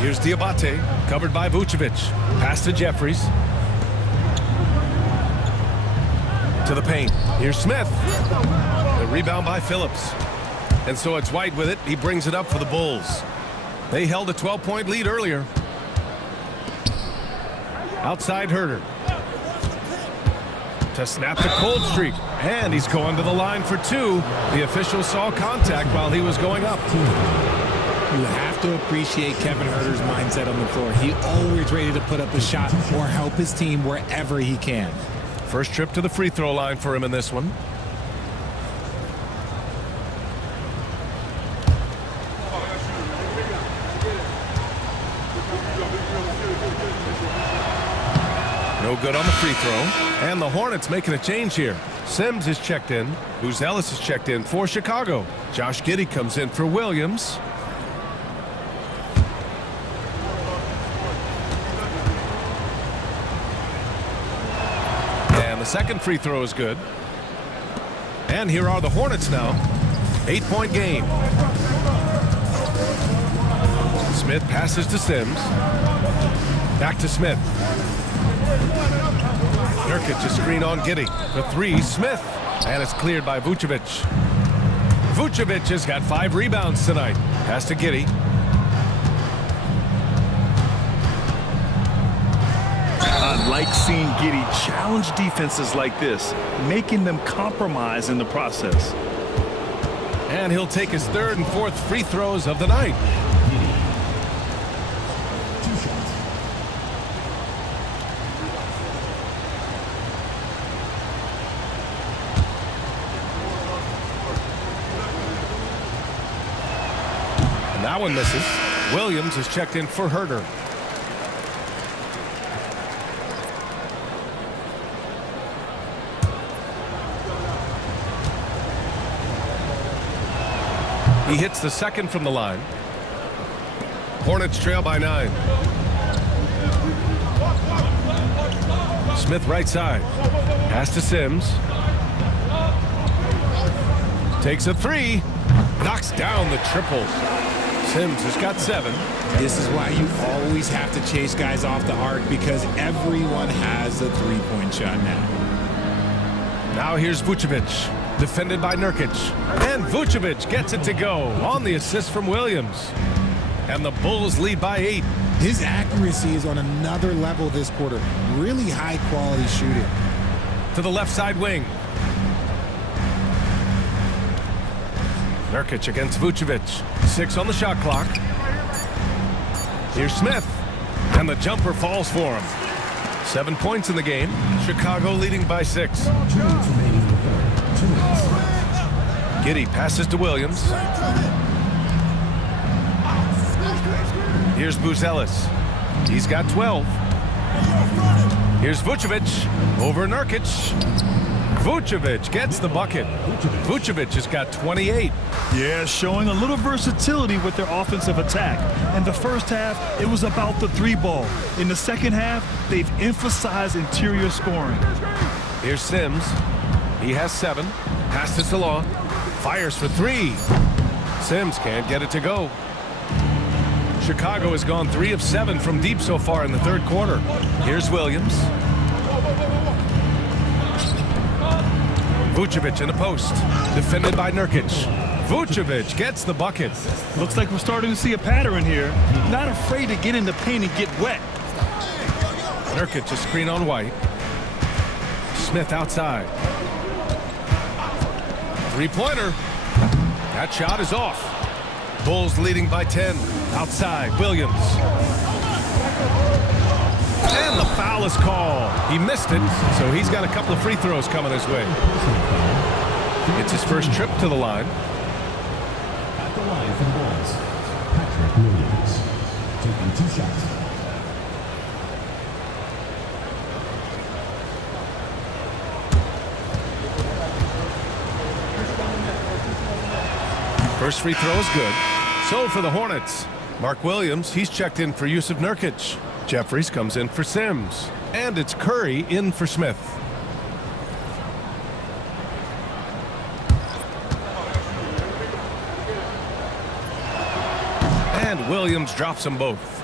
Here's Diabate, covered by Vucevic. Pass to Jeffries. To the paint. Here's Smith. The rebound by Phillips. And so it's White with it. He brings it up for the Bulls. They held a 12-point lead earlier. Outside Herder. To snap the cold streak. And he's going to the line for 2. The official saw contact while he was going up. You have to appreciate Kevin Herter's mindset on the floor. He always ready to put up a shot or help his team wherever he can. First trip to the free throw line for him in this one. No good on the free throw. And the Hornets making a change here. Sims is checked in. Buzelis is checked in for Chicago. Josh Giddey comes in for Williams. And the second free throw is good. And here are the Hornets now. 8-point game. Smith passes to Sims. Back to Smith. Nurkic, a screen on Giddey. For 3, Smith. And it's cleared by Vucevic. Vucevic has got 5 rebounds tonight. Pass to Giddey. I like seeing Giddey challenge defenses like this, making them compromise in the process. And he'll take his 3rd and 4th free throws of the night. That one misses. Williams is checked in for Herter. He hits the second from the line. Hornets trail by 9. Smith right side. Pass to Sims. Takes a 3. Knocks down the triple. Sims has got 7. This is why you always have to chase guys off the arc, because everyone has a three-point shot now. Now here's Vucevic, defended by Nurkic. And Vucevic gets it to go on the assist from Williams. And the Bulls lead by 8. His accuracy is on another level this quarter. Really high-quality shooting. To the left side wing. Nurkic against Vucevic. 6 on the shot clock. Here's Smith. And the jumper falls for him. 7 points in the game. Chicago leading by 6. Giddey passes to Williams. Here's Buzelis. He's got 12. Here's Vucevic over Nurkic. Vucevic gets the bucket. Vucevic has got 28. Yeah, showing a little versatility with their offensive attack. In the first half, it was about the 3 ball. In the second half, they've emphasized interior scoring. Here's Sims. He has 7. Passes to Long. Fires for 3. Sims can't get it to go. Chicago has gone 3 of 7 from deep so far in the third quarter. Here's Williams. Vucevic in the post. Defended by Nurkic. Vucevic gets the bucket. Looks like we're starting to see a pattern here. Not afraid to get in the paint and get wet. Nurkic a screen on White. Smith outside. Three-pointer. That shot is off. Bulls leading by 10. Outside, Williams. And the foul is called. He missed it, so he's got a couple of free throws coming his way. It's his first trip to the line. At the line for the Bulls, Patrick Williams, taking 2 shots. First free throw is good. So for the Hornets, Mark Williams, he's checked in for Yusuf Nurkic. Jeffries comes in for Sims. And it's Curry in for Smith. And Williams drops them both.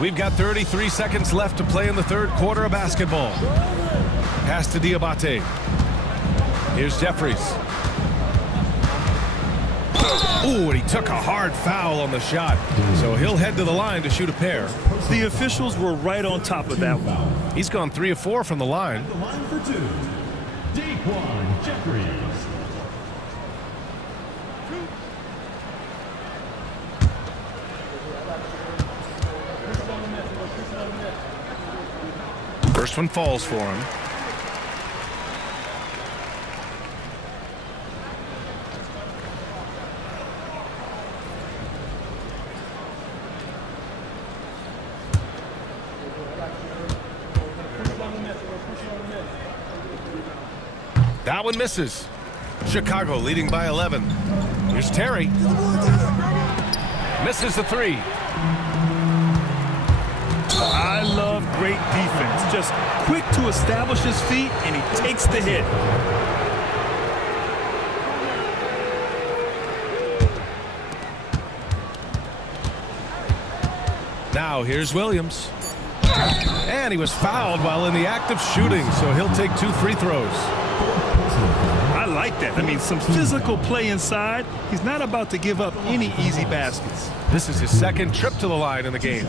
We've got 33 seconds left to play in the third quarter of basketball. Pass to Diabate. Here's Jeffries. Ooh, and he took a hard foul on the shot. So he'll head to the line to shoot a pair. The officials were right on top of that one. He's gone 3 of 4 from the line. The line for 2, Daquan Jeffries. First one falls for him. That one misses. Chicago leading by 11. Here's Terry. Misses the 3. I love great defense. Just quick to establish his feet, and he takes the hit. Now here's Williams. And he was fouled while in the act of shooting, so he'll take 2 free throws. I like that. I mean, some physical play inside. He's not about to give up any easy baskets. This is his second trip to the line in the game.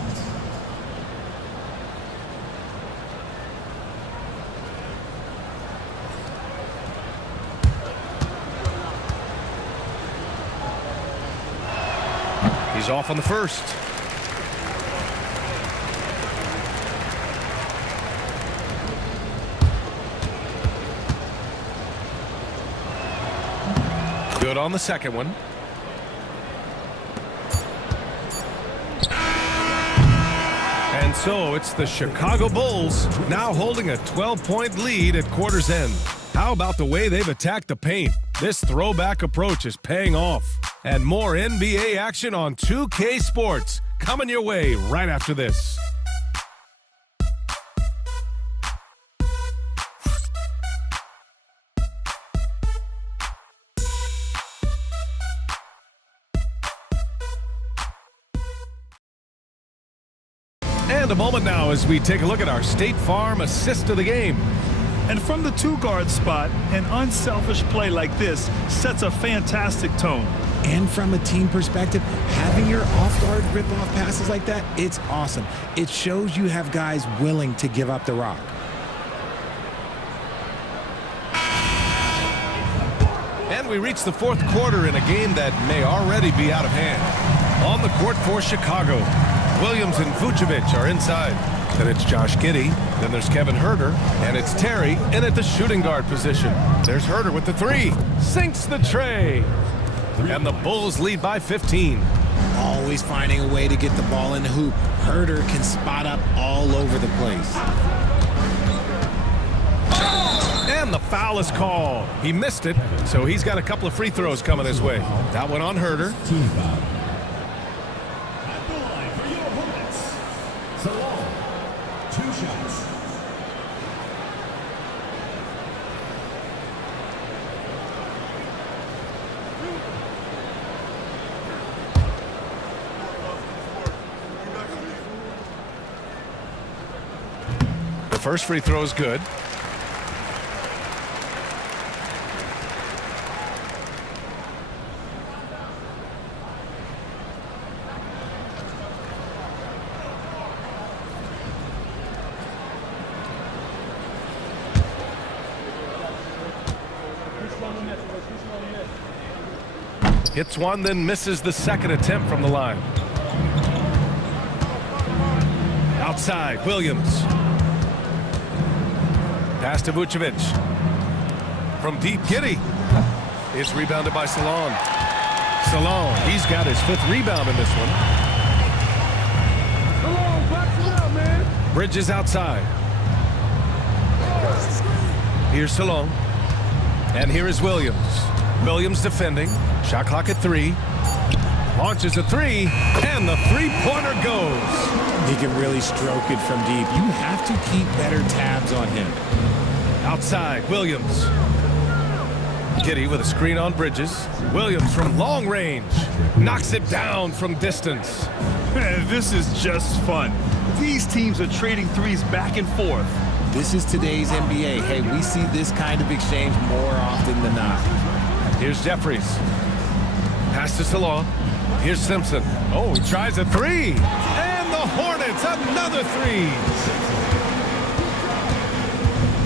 He's off on the first. Good on the second one. And so it's the Chicago Bulls now holding a 12-point lead at quarter's end. How about the way they've attacked the paint? This throwback approach is paying off. And more NBA action on 2K Sports coming your way right after this. And a moment now as we take a look at our State Farm assist of the game. And from the two-guard spot, an unselfish play like this sets a fantastic tone. And from a team perspective, having your off-guard rip-off passes like that, it's awesome. It shows you have guys willing to give up the rock. And we reach the fourth quarter in a game that may already be out of hand. On the court for Chicago, Williams and Vucevic are inside. Then it's Josh Giddey. Then there's Kevin Huerter. And it's Terry in at the shooting guard position. There's Huerter with the three. Sinks the tray. And the Bulls lead by 15. Always finding a way to get the ball in the hoop. Huerter can spot up all over the place. And the foul is called. He missed it, so he's got a couple of free throws coming his way. That one on Huerter. Team foul. At the line for your Hornets. Salon. 2 shots. The first free throw is good. Hits one, then misses the second attempt from the line. Outside, Williams. Pass to Vucevic. From deep, Giddey. It's rebounded by Salon. Salon, he's got his 5th rebound in this one. Bridges outside. Here's Salon. And here is Williams. Williams defending. Shot clock at 3. Launches a 3. And the three-pointer goes. He can really stroke it from deep. You have to keep better tabs on him. Outside, Williams. Giddey with a screen on Bridges. Williams from long range. Knocks it down from distance. This is just fun. These teams are trading threes back and forth. This is today's NBA. Hey, we see this kind of exchange more often than not. Here's Jeffries. Pass to Salon. Here's Simpson. Oh, he tries a 3. And the Hornets, another 3.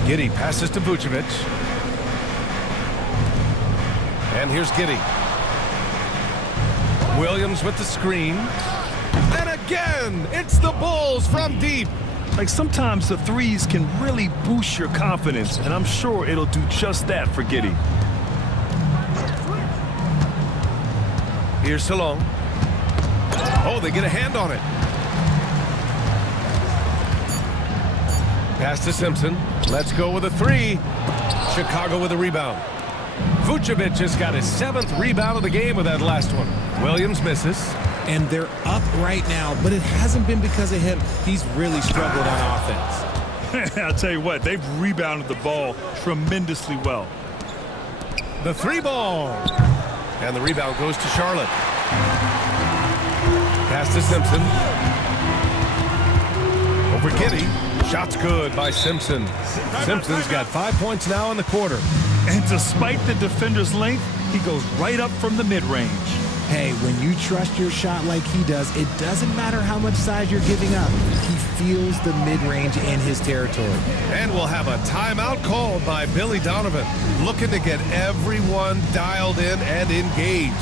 Giddey passes to Vucevic. And here's Giddey. Williams with the screen. And again, it's the Bulls from deep. Like, sometimes the threes can really boost your confidence, and I'm sure it'll do just that for Giddey. Here's Salon. Oh, they get a hand on it. Pass to Simpson. Let's go with a 3. Chicago with a rebound. Vucevic has got his 7th rebound of the game with that last one. Williams misses. And they're up right now, but it hasn't been because of him. He's really struggled on offense. I'll tell you what, they've rebounded the ball tremendously well. The 3 ball. And the rebound goes to Charlotte. Pass to Simpson. Over Giddey. Shot's good by Simpson. Simpson's got 5 points now in the quarter. And despite the defender's length, he goes right up from the mid-range. Hey, when you trust your shot like he does, it doesn't matter how much size you're giving up. He feels the mid-range in his territory. And we'll have a timeout called by Billy Donovan, looking to get everyone dialed in and engaged.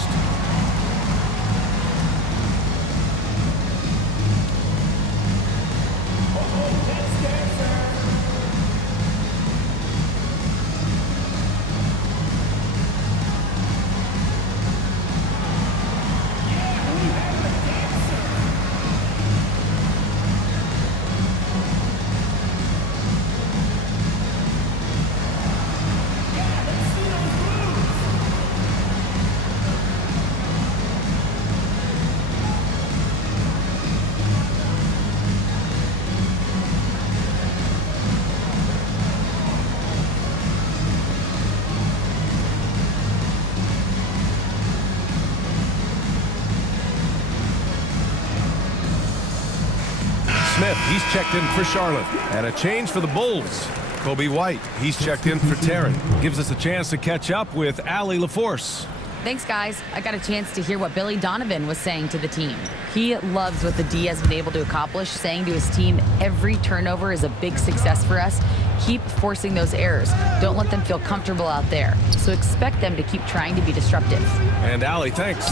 Smith, he's checked in for Charlotte. And a change for the Bulls. Kobe White, he's checked in for Taryn. Gives us a chance to catch up with Allie LaForce. Thanks, guys. I got a chance to hear what Billy Donovan was saying to the team. He loves what the D has been able to accomplish, saying to his team, every turnover is a big success for us. Keep forcing those errors. Don't let them feel comfortable out there. So expect them to keep trying to be disruptive. And Allie, thanks.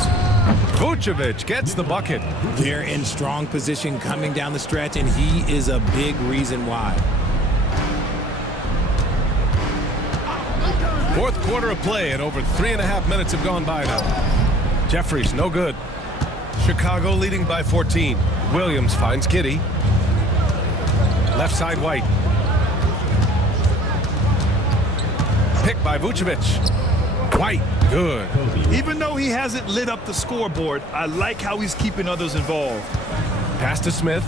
Vucevic gets the bucket. They're in strong position coming down the stretch, and he is a big reason why. Fourth quarter of play, and over 3.5 minutes have gone by now. Jeffries, no good. Chicago leading by 14. Williams finds Kitty. Left side, White. Picked by Vucevic. White, good. Even though he hasn't lit up the scoreboard, I like how he's keeping others involved. Pass to Smith.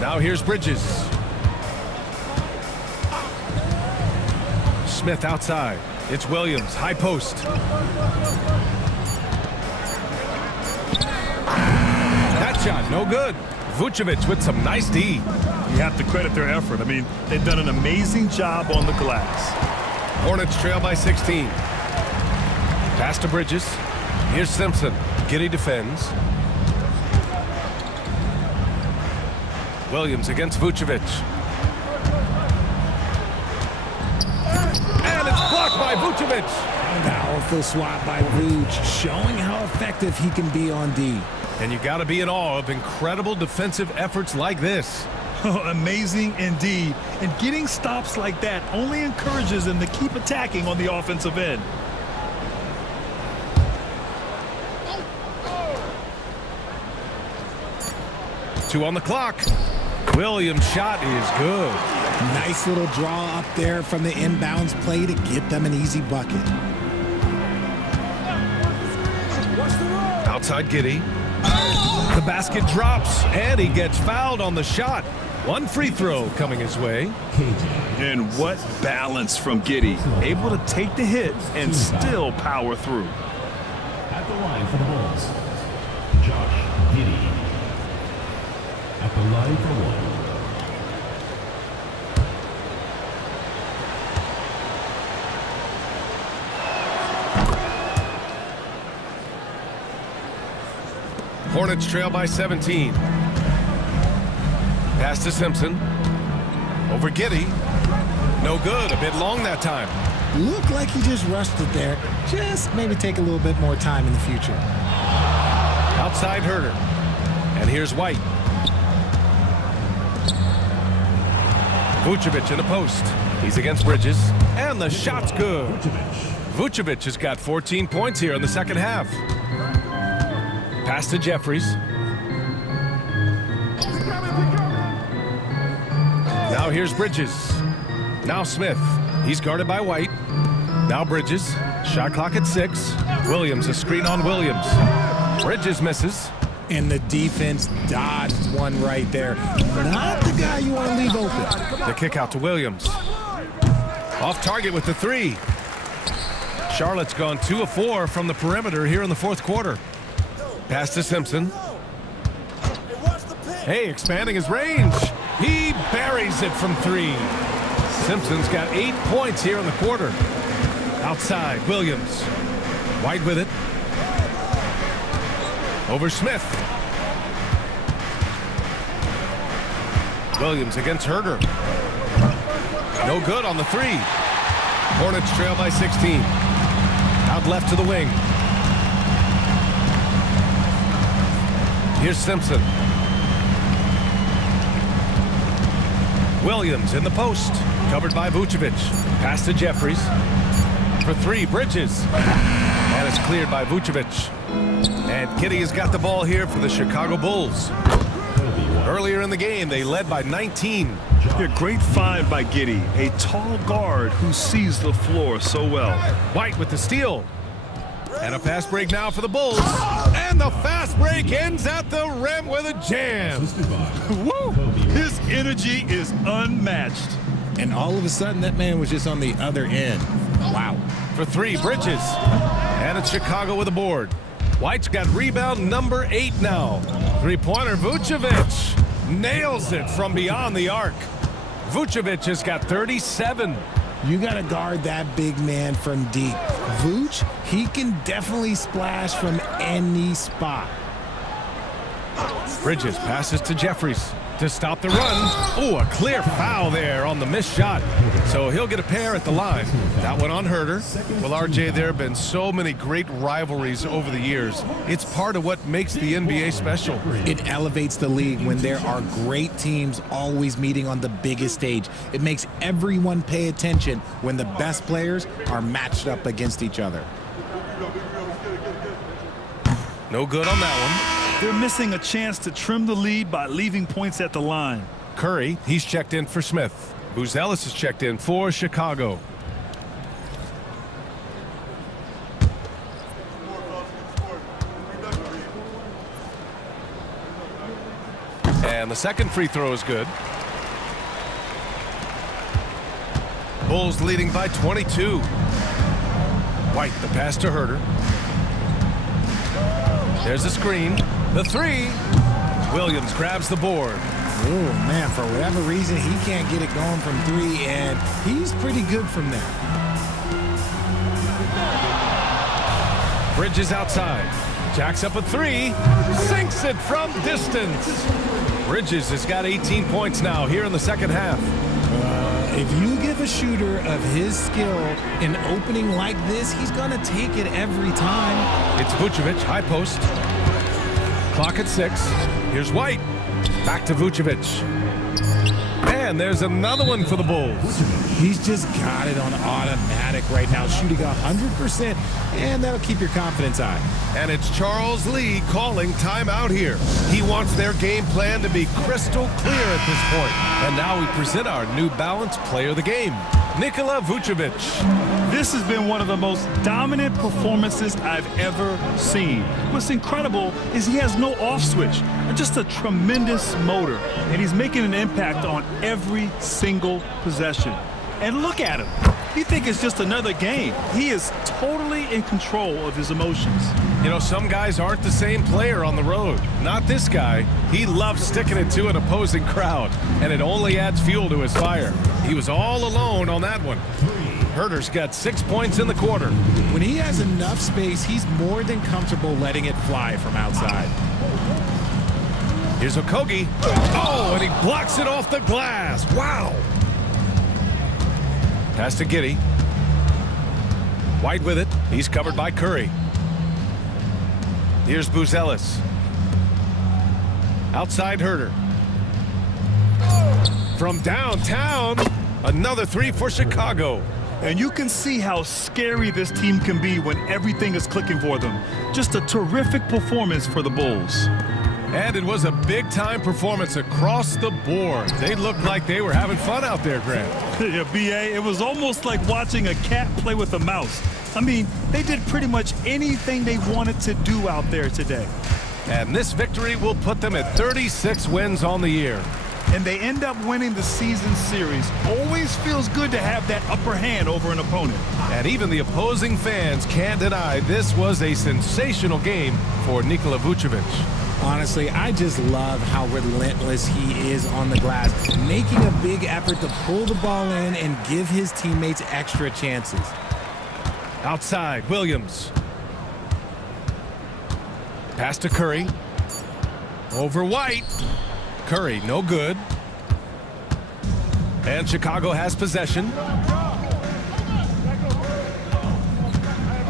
Now here's Bridges. Smith outside. It's Williams, high post. That shot, no good. Vucevic with some nice D. You have to credit their effort. I mean, they've done an amazing job on the glass. Hornets trail by 16. Pass to Bridges. Here's Simpson. Giddey defends. Williams against Vucevic. And it's blocked by Vucevic. Powerful swat by Vuce, showing how effective he can be on D. And you got to be in awe of incredible defensive efforts like this. Amazing indeed. And getting stops like that only encourages them to keep attacking on the offensive end. Two on the clock. Williams' shot is good. Nice little draw up there from the inbounds play to get them an easy bucket. Outside Giddey. The basket drops, and he gets fouled on the shot. One free throw coming his way. And what balance from Giddey. Able to take the hit and still power through. At the line for the Bulls, Josh Giddey. At the line for one. Hornets trail by 17. Pass to Simpson. Over Giddey. No good. A bit long that time. Looked like he just rushed it there. Just maybe take a little bit more time in the future. Outside Herter. And here's White. Vucevic in the post. He's against Bridges. And the shot's good. Vucevic has got 14 points here in the second half. Pass to Jeffries. Now here's Bridges. Now Smith. He's guarded by White. Now Bridges. Shot clock at 6. Williams, a screen on Williams. Bridges misses. And the defense dodged one right there. Not the guy you want to leave open. The kick out to Williams. Off target with the 3. Charlotte's gone 2 of 4 from the perimeter here in the fourth quarter. Pass to Simpson. Hey, expanding his range. He buries it from 3. Simpson's got 8 points here in the quarter. Outside, Williams. White with it. Over Smith. Williams against Herter. No good on the 3. Hornets trail by 16. Out left to the wing. Here's Simpson. Williams in the post. Covered by Vucevic. Pass to Jeffries. For 3, Bridges. And it's cleared by Vucevic. And Giddey has got the ball here for the Chicago Bulls. Earlier in the game, they led by 19. A great find by Giddey, a tall guard who sees the floor so well. White with the steal. And a fast break now for the Bulls. And the fast break ends at the rim with a jam. Woo! His energy is unmatched. And all of a sudden, that man was just on the other end. Wow. For 3, Bridges. And it's Chicago with a board. White's got rebound number 8 now. Three-pointer, Vucevic nails it from beyond the arc. Vucevic has got 37. You got to guard that big man from deep. Vooch, he can definitely splash from any spot. Bridges passes to Jeffries to stop the run. Oh, a clear foul there on the missed shot. So he'll get a pair at the line. That one on Herter. Well, RJ, there have been so many great rivalries over the years. It's part of what makes the NBA special. It elevates the league when there are great teams always meeting on the biggest stage. It makes everyone pay attention when the best players are matched up against each other. No good on that one. They're missing a chance to trim the lead by leaving points at the line. Curry, he's checked in for Smith. Buzelis is checked in for Chicago. And the second free throw is good. Bulls leading by 22. White, the pass to Herter. There's a screen. The three. Williams grabs the board. Oh, man, for whatever reason, he can't get it going from three, and he's pretty good from there. Bridges outside. Jacks up a three. Sinks it from distance. Bridges has got 18 points now here in the second half. If you give a shooter of his skill an opening like this, he's going to take it every time. It's Vucevic, high post. Clock at 6. Here's White. Back to Vucevic. And there's another one for the Bulls. He's just got it on automatic right now, shooting 100%, and that'll keep your confidence high. And it's Charles Lee calling timeout here. He wants their game plan to be crystal clear at this point. And now we present our New Balance player of the game, Nikola Vucevic. This has been one of the most dominant performances I've ever seen. What's incredible is he has no off switch, just a tremendous motor, and he's making an impact on every single possession. And look at him. You think it's just another game. He is totally in control of his emotions. You know, some guys aren't the same player on the road. Not this guy. He loves sticking it to an opposing crowd, and it only adds fuel to his fire. He was all alone on that one. Herter's got 6 points in the quarter. When he has enough space, he's more than comfortable letting it fly from outside. Here's Okogie. Oh, and he blocks it off the glass. Wow. Pass to Giddey. White with it. He's covered by Curry. Here's Buzelis. Outside Herter. From downtown, another three for Chicago. And you can see how scary this team can be when everything is clicking for them. Just a terrific performance for the Bulls. And it was a big-time performance across the board. They looked like they were having fun out there, Grant. Yeah, B.A., it was almost like watching a cat play with a mouse. I mean, they did pretty much anything they wanted to do out there today. And this victory will put them at 36 wins on the year. And they end up winning the season series. Always feels good to have that upper hand over an opponent. And even the opposing fans can't deny this was a sensational game for Nikola Vucevic. Honestly, I just love how relentless he is on the glass, making a big effort to pull the ball in and give his teammates extra chances. Outside, Williams. Pass to Curry. Over White. Curry, no good. And Chicago has possession.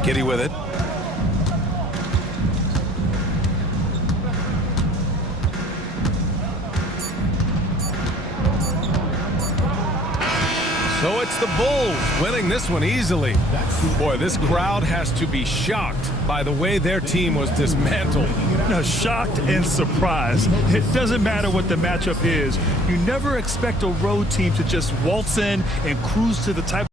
Giddey with it. So it's the Bulls winning this one easily. Boy, this crowd has to be shocked by the way their team was dismantled. No, shocked and surprised. It doesn't matter what the matchup is. You never expect a road team to just waltz in and cruise to the type